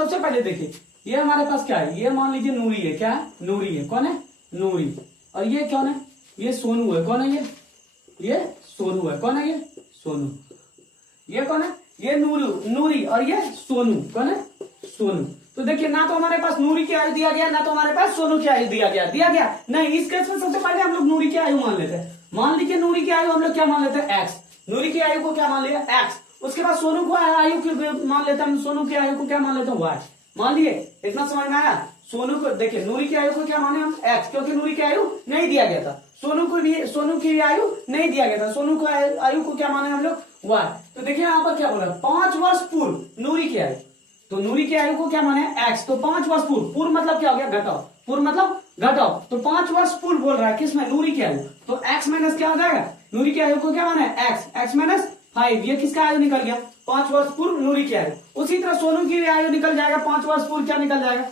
सबसे पहले देखिए ये हमारे पास क्या है, ये मान लीजिए नूरी है, क्या है, नूरी है, कौन है, नूरी। और ये कौन है, ये सोनू है, कौन है ये सोनू है, कौन है ये सोनू। ये कौन है, ये नूरी और ये सोनू, कौन है, सोनू। तो देखिए ना तो हमारे पास नूरी की आयु दिया गया, ना तो हमारे पास सोनू की आयु दिया गया नहीं। इस केस में सबसे पहले हम लोग नूरी की आयु मान लेते हैं। मान लीजिए नूरी की आयु हम लोग क्या मान लेते हैं, एक्स। नूरी की आयु को क्या मान लिया, एक्स। उसके बाद सोनू को आयु मान लेते हैं, सोनू की आयु को क्या मान लेते हैं, वाई। मान लिए, इतना समझ में आया। सोनू को देखिए, नूरी की आयु को क्या माने हम, एक्स, क्योंकि नूरी की आयु नहीं दिया गया था। सोनू की आयु नहीं दिया गया था, सोनू को आयु को क्या माने हम लोग, वाई। तो देखिए यहाँ पर क्या बोला, 5 वर्ष पूर्व नूरी की आयु, तो नूरी की आयु को क्या माने, एक्स। तो 5 वर्ष पूर्व मतलब क्या हो गया, घटाओ, पूर्व मतलब घटाओ। तो 5 वर्ष पूर्व बोल रहा है किसमें, नूरी की आयु। तो एक्स माइनस क्या हो जाएगा, नूरी की आयु को क्या माने, एक्स, एक्स माइनस 5। ये किसका आयु निकल गया, 5 वर्ष पूर्व नूरी की आयु। उसी तरह सोनू की आयु निकल जाएगा, 5 वर्ष पूर्व क्या निकल जाएगा,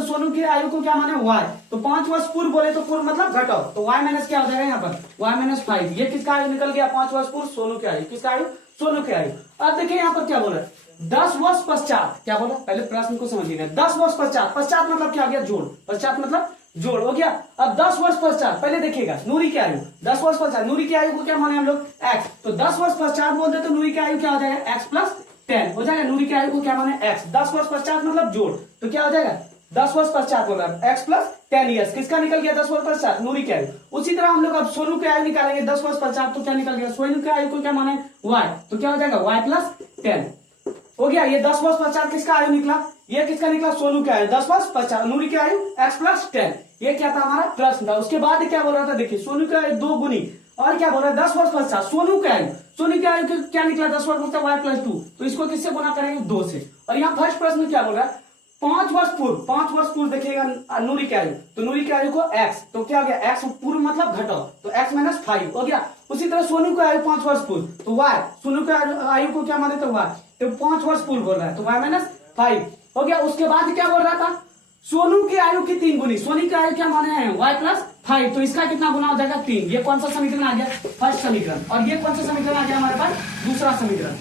सोनू की आयु को क्या माने, वाई। तो 5 वर्ष पूर्व बोले तो पूर्व मतलब घटाओ, तो वाई माइनस क्या हो जाएगा यहाँ पर, वाई माइनस 5। ये किसका आयु निकल गया, 5 वर्ष पूर्व सोनू की आयु, किसका आयु, सोनू की आयु। अब देखिए यहाँ पर क्या बोल रहा है, 10 वर्ष पश्चात, क्या बोला, पहले प्रश्न को समझिएगा। 10 वर्ष पश्चात, पश्चात मतलब क्या हो गया, जोड़, पश्चात मतलब जोड़ हो गया। अब 10 वर्ष पश्चात पहले देखिएगा, नूरी की आयु 10 वर्ष पश्चात, नूरी की आयु को क्या माने हम लोग, एक्स। तो 10 वर्ष पश्चात बोलते तो नूरी की आयु क्या हो जाएगा, एक्स प्लस 10 हो जाएगा। नूरी की आयु को क्या माने, एक्स। 10 वर्ष पश्चात मतलब जोड़, तो क्या हो जाएगा, 10 वर्ष पश्चात बोल रहा है, एक्स प्लस 10 ईयर्स। किसका निकल गया, 10 वर्ष पश्चात, नूरी की आयु। उसी तरह हम लोग अब सोनू की आयु निकालेंगे 10 वर्ष पश्चात, तो क्या निकल गया, सोनू की आयु को क्या माने, वाई। तो क्या हो जाएगा, वाई प्लस 10 हो गया। ये 10 वर्ष पश्चात किसका आयु निकला, ये किसका निकला, सोनू की आयु। 10 वर्ष पश्चात नूरी की आयु एक्स प्लस 10। ये क्या था, हमारा प्रश्न था। उसके बाद क्या बोल रहा था, देखिए सोनू की आयु 2 गुनी, और क्या बोल रहा है, 10 वर्ष पश्चात सोनू की आयु, सोनू की आयु क्या निकला, 10 वर्ष पश्चात वाई प्लस 2। तो इसको किससे गुना करेंगे, 2 से। और यहाँ फर्स्ट प्रश्न क्या बोल रहा है, 5 वर्ष पूर्व देखिएगा नूरी की आयु, तो नूरी की आयु को एक्स, तो क्या हो गया, एक्स पूर्व मतलब घटाओ, तो एक्स माइनस 5 हो गया। उसी तरह सोनू की आयु 5 वर्ष पूर्व, तो वाई, सोनू की आयु को क्या माने, तो वाई, तो 5 वर्ष पूर्व बोल रहा है, तो वाई माइनस 5 हो गया। उसके बाद क्या बोल रहा था, सोनू की आयु की 3 गुनी, सोनी की आयु क्या माने हैं, वाई प्लस 5। तो इसका कितना गुना हो जाएगा, 3। ये कौन सा समीकरण आ गया, फर्स्ट समीकरण। और ये कौन सा समीकरण आ गया हमारे पास, दूसरा समीकरण।